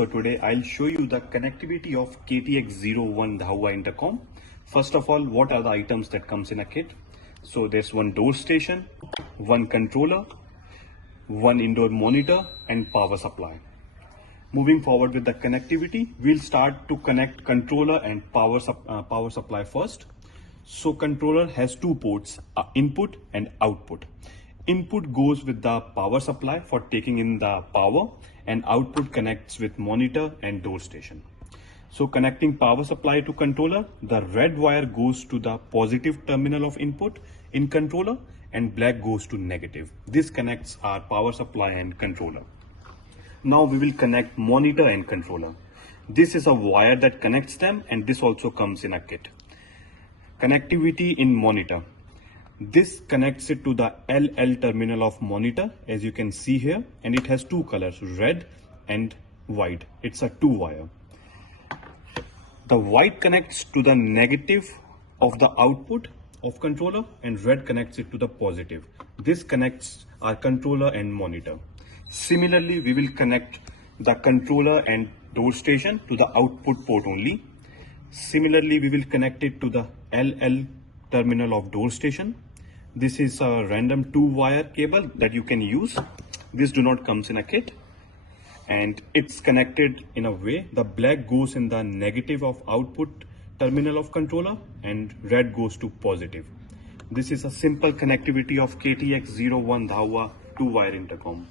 So today I'll show you the connectivity of KTX-01 Dahua intercom. First of all, what are the items that comes in a kit? So there's one door station, one controller, one indoor monitor and power supply. Moving forward with the connectivity, we'll start to connect controller and power supply first. So controller has two ports, input and output. Input goes with the power supply for taking in the power, and output connects with monitor and door station. So connecting power supply to controller, the red wire goes to the positive terminal of input in controller and black goes to negative. This connects our power supply and controller. Now we will connect monitor and controller. This is a wire that connects them, and this also comes in a kit. Connectivity in monitor. This connects it to the LL terminal of monitor, as you can see here, and it has two colors, red and white. It's a two wire. The white connects to the negative of the output of controller and red connects it to the positive. This connects our controller and monitor. Similarly, we will connect the controller and door station to the output port only. Similarly, we will connect it to the LL terminal of door station. This is a random two wire cable that you can use. This do not comes in a kit, and it's connected in a way the black goes in the negative of output terminal of controller and red goes to positive. This is a simple connectivity of KTX-01 Dahua two wire intercom.